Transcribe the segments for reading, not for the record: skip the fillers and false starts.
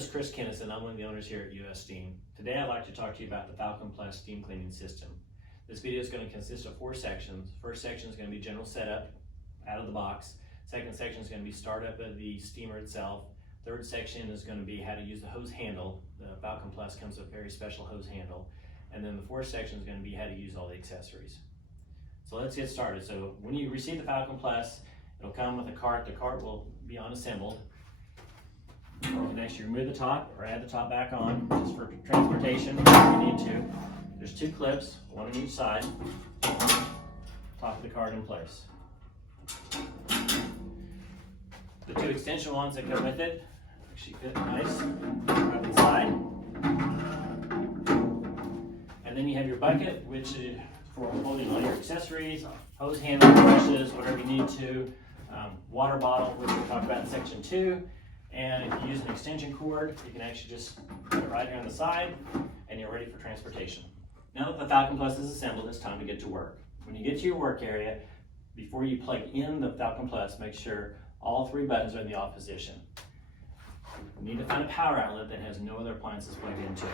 is Chris Kennison. I'm one of the owners here at US Steam. Today I'd like to talk to you about the FALCON Plus steam cleaning system. This video is going to consist of 4 sections. First section is going to be general setup out of the box. Second section is going to be startup of the steamer itself. Third section is going to be how to use the hose handle. The FALCON Plus comes with a very special hose handle. And then the fourth section is going to be how to use all the accessories. So let's get started. So when you receive the FALCON Plus, it'll come with a cart. The cart will be unassembled. Next, you remove the top or add the top back on, just for transportation if you need to. There's 2 clips, one on each side. Top of the cart in place. The 2 extension ones that go with it actually fit nice right inside. And then you have your bucket, which is for holding all your accessories, hose handle, brushes, whatever you need to. Water bottle, which we'll talk about in section 2. And if you use an extension cord, you can actually just put it right here on the side and you're ready for transportation. Now that the FALCON Plus is assembled, it's time to get to work. When you get to your work area, before you plug in the FALCON Plus, make sure all 3 buttons are in the off position. You need to find a power outlet that has no other appliances plugged into it.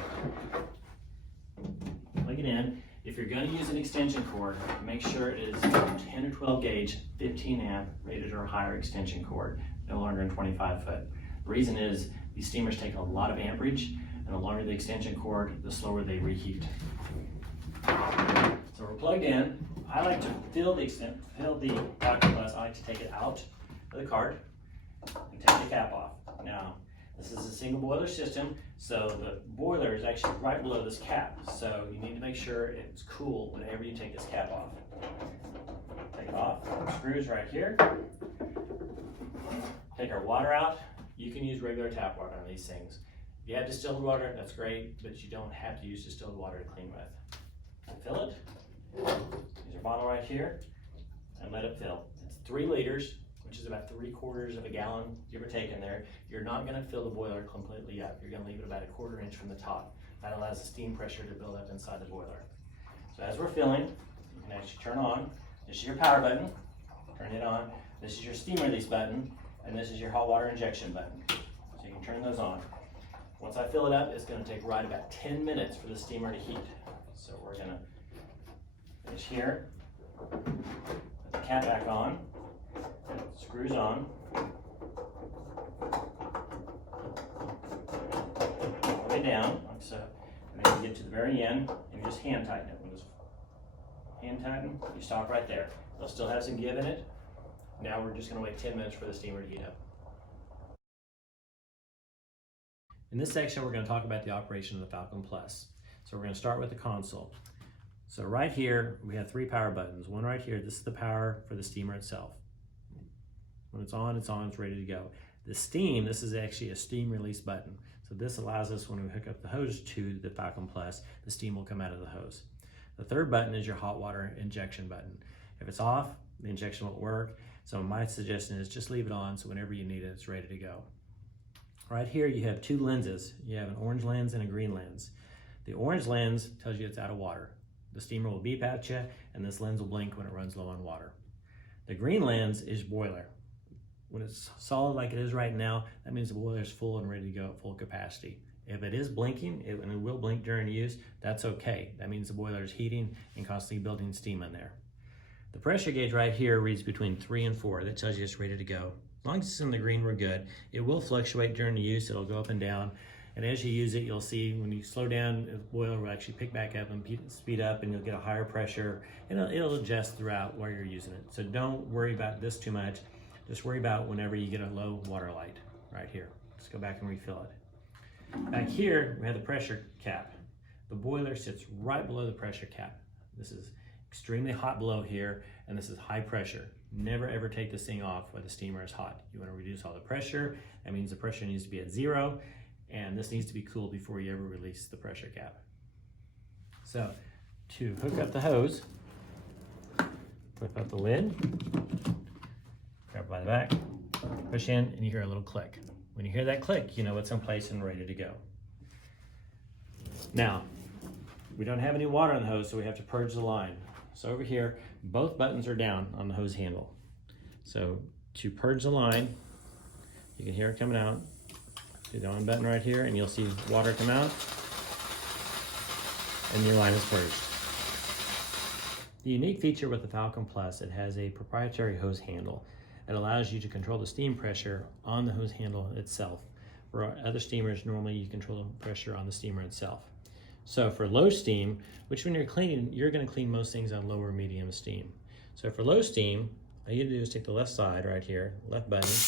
Plug it in. If you're going to use an extension cord, make sure it is 10 or 12 gauge, 15 amp rated or higher extension cord, no longer than 25 foot. The reason is these steamers take a lot of amperage, and the longer the extension cord, the slower they reheat. So we're plugged in. I like to fill the FALCON Plus. I like to take it out of the cart and take the cap off. Now, this is a single boiler system, so the boiler is actually right below this cap. So you need to make sure it's cool whenever you take this cap off. Take it off. Screws right here. Take our water out. You can use regular tap water on these things. If you have distilled water, that's great, but you don't have to use distilled water to clean with. Fill it. Use your bottle right here and let it fill. It's 3 liters, which is about 3/4 of a gallon, give or take in there. You're not going to fill the boiler completely up. You're going to leave it about 1/4 inch from the top. That allows the steam pressure to build up inside the boiler. So as we're filling, you can actually turn on. This is your power button. Turn it on. This is your steam release button. And this is your hot water injection button. So you can turn those on. Once I fill it up, it's going to take right about 10 minutes for the steamer to heat. So we're going to finish here. Put the cap back on. Screws on. All the way down, like so. And then you get to the very end and you just hand tighten it. When you hand tighten, you stop right there. It'll still have some give in it. Now we're just going to wait 10 minutes for the steamer to heat up. In this section, we're going to talk about the operation of the FALCON Plus. So we're going to start with the console. So right here, we have 3 power buttons. One right here, this is the power for the steamer itself. When it's on, it's ready to go. The steam, this is actually a steam release button. So this allows us, when we hook up the hose to the FALCON Plus, the steam will come out of the hose. The third button is your hot water injection button. If it's off, the injection won't work. So my suggestion is just leave it on so whenever you need it, it's ready to go. Right here you have 2 lenses. You have an orange lens and a green lens. The orange lens tells you it's out of water. The steamer will beep at you and this lens will blink when it runs low on water. The green lens is boiler. When it's solid like it is right now, that means the boiler is full and ready to go at full capacity. If it is blinking, and it will blink during use, that's okay. That means the boiler is heating and constantly building steam in there. The pressure gauge right here reads between 3 and 4. That tells you it's ready to go. As long as it's in the green, we're good. It will fluctuate during the use. It'll go up and down. And as you use it, you'll see when you slow down, the boiler will actually pick back up and speed up, and you'll get a higher pressure. And it'll adjust throughout while you're using it. So don't worry about this too much. Just worry about whenever you get a low water light right here. Just go back and refill it. Back here, we have the pressure cap. The boiler sits right below the pressure cap. This is extremely hot below here, and this is high pressure. Never ever take this thing off while the steamer is hot. You want to reduce all the pressure. That means the pressure needs to be at 0, and this needs to be cool before you ever release the pressure cap. So to hook up the hose, flip up the lid, grab it by the back, push in, and you hear a little click. When you hear that click, you know it's in place and ready to go. Now, we don't have any water on the hose, so we have to purge the line. So over here, both buttons are down on the hose handle. So to purge the line, you can hear it coming out. Hit the on button right here and you'll see water come out and your line is purged. The unique feature with the Falcon Plus, it has a proprietary hose handle. It allows you to control the steam pressure on the hose handle itself. For other steamers, normally you control the pressure on the steamer itself. So for low steam, which when you're cleaning, you're gonna clean most things on low or medium steam. So for low steam, all you do is take the left side right here, left button, and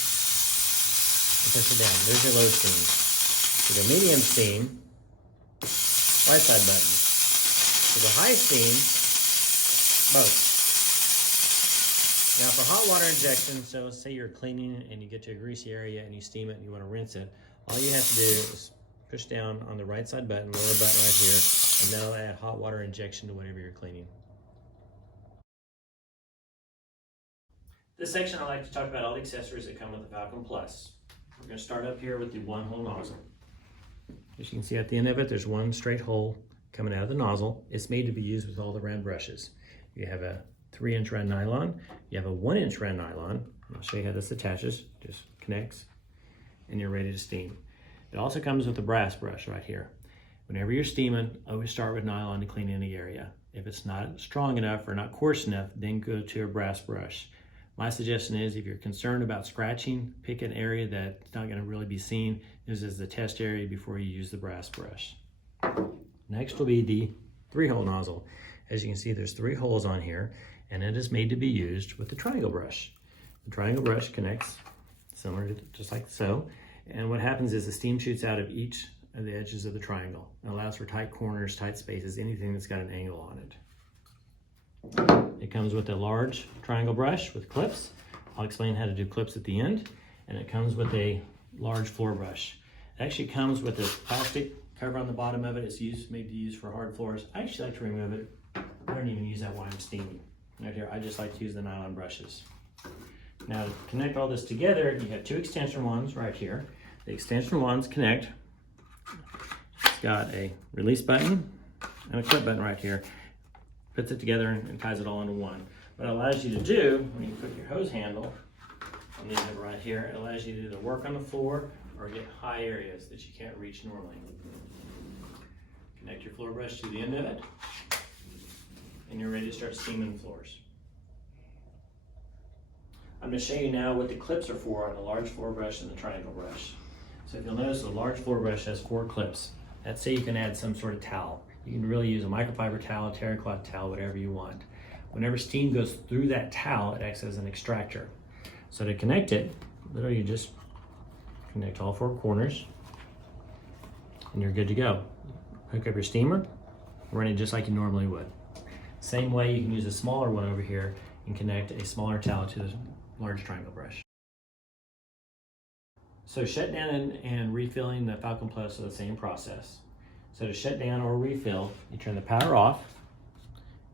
push it down. There's your low steam. For the medium steam, right side button. For the high steam, both. Now for hot water injection, so let's say you're cleaning and you get to a greasy area and you steam it and you want to rinse it, all you have to do is push down on the right side button, lower button right here, and that'll add hot water injection to whatever you're cleaning. This section I like to talk about all the accessories that come with the Falcon Plus. We're going to start up here with the one-hole nozzle. As you can see at the end of it, there's one straight hole coming out of the nozzle. It's made to be used with all the round brushes. You have a 3-inch round nylon, you have a 1-inch round nylon. I'll show you how this attaches, just connects, and you're ready to steam. It also comes with a brass brush right here. Whenever you're steaming, always start with nylon to clean any area. If it's not strong enough or not coarse enough, then go to a brass brush. My suggestion is if you're concerned about scratching, pick an area that's not going to really be seen. This is the test area before you use the brass brush. Next will be the 3-hole nozzle. As you can see, there's 3 holes on here, and it is made to be used with the triangle brush. The triangle brush connects similar to just like so, and what happens is the steam shoots out of each of the edges of the triangle. It allows for tight corners, tight spaces, anything that's got an angle on it. It comes with a large triangle brush with clips. I'll explain how to do clips at the end. And it comes with a large floor brush. It actually comes with a plastic cover on the bottom of it. It's made to use for hard floors. I actually like to remove it. I don't even use that while I'm steaming. Right here, I just like to use the nylon brushes. Now to connect all this together, you have 2 extension wands right here. The extension wands connect. It's got a release button and a clip button right here. Puts it together and ties it all into one. What it allows you to do, when you put your hose handle on the end of it right here, it allows you to either work on the floor or get high areas that you can't reach normally. Connect your floor brush to the end of it, and you're ready to start steaming floors. I'm going to show you now what the clips are for on the large floor brush and the triangle brush. So if you'll notice, the large floor brush has 4 clips. Let's say you can add some sort of towel. You can really use a microfiber towel, terry cloth towel, whatever you want. Whenever steam goes through that towel, it acts as an extractor. So to connect it, literally you just connect all 4 corners and you're good to go. Hook up your steamer, run it just like you normally would. Same way you can use a smaller one over here and connect a smaller towel to the large triangle brush. So shut down and refilling the Falcon Plus are the same process. So to shut down or refill, you turn the power off,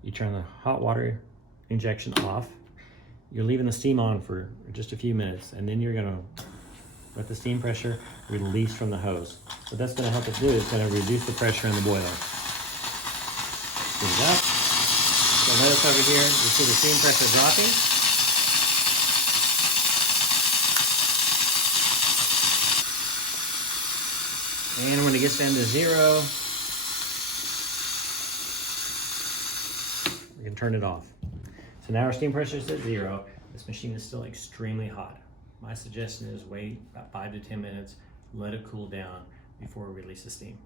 you turn the hot water injection off, you're leaving the steam on for just a few minutes, and then you're gonna let the steam pressure release from the hose. What that's gonna help it do is gonna reduce the pressure in the boiler. Spin it up. So notice over here, you see the steam pressure dropping. And when it gets down to 0, we can turn it off. So now our steam pressure is at 0. This machine is still extremely hot. My suggestion is wait about 5 to 10 minutes, let it cool down before we release the steam.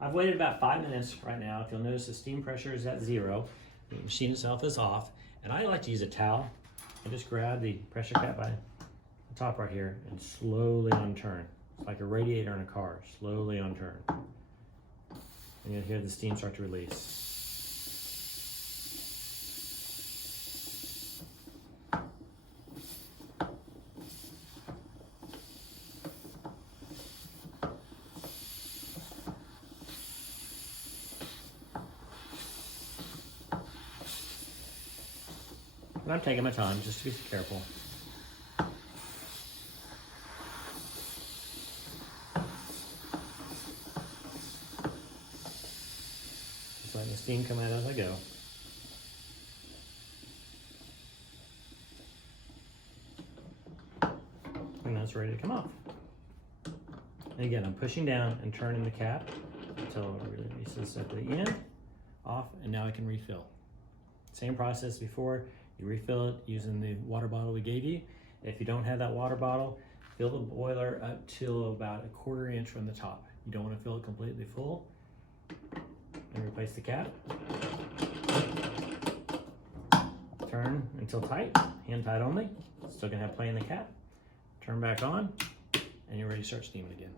I've waited about 5 minutes right now. If you'll notice, the steam pressure is at 0. The machine itself is off. And I like to use a towel. I just grab the pressure cap by the top right here and slowly unturn. It's like a radiator in a car, slowly unturn. And you'll hear the steam start to release. And I'm taking my time just to be careful. Just letting the steam come out as I go. And that's ready to come off. And again, I'm pushing down and turning the cap until it releases at the end, off, and now I can refill. Same process before, you refill it using the water bottle we gave you. If you don't have that water bottle, fill the boiler up till about 1/4 inch from the top. You don't want to fill it completely full. And replace the cap. Turn until tight, hand tight only. Still gonna have play in the cap. Turn back on, and you're ready to start steaming again.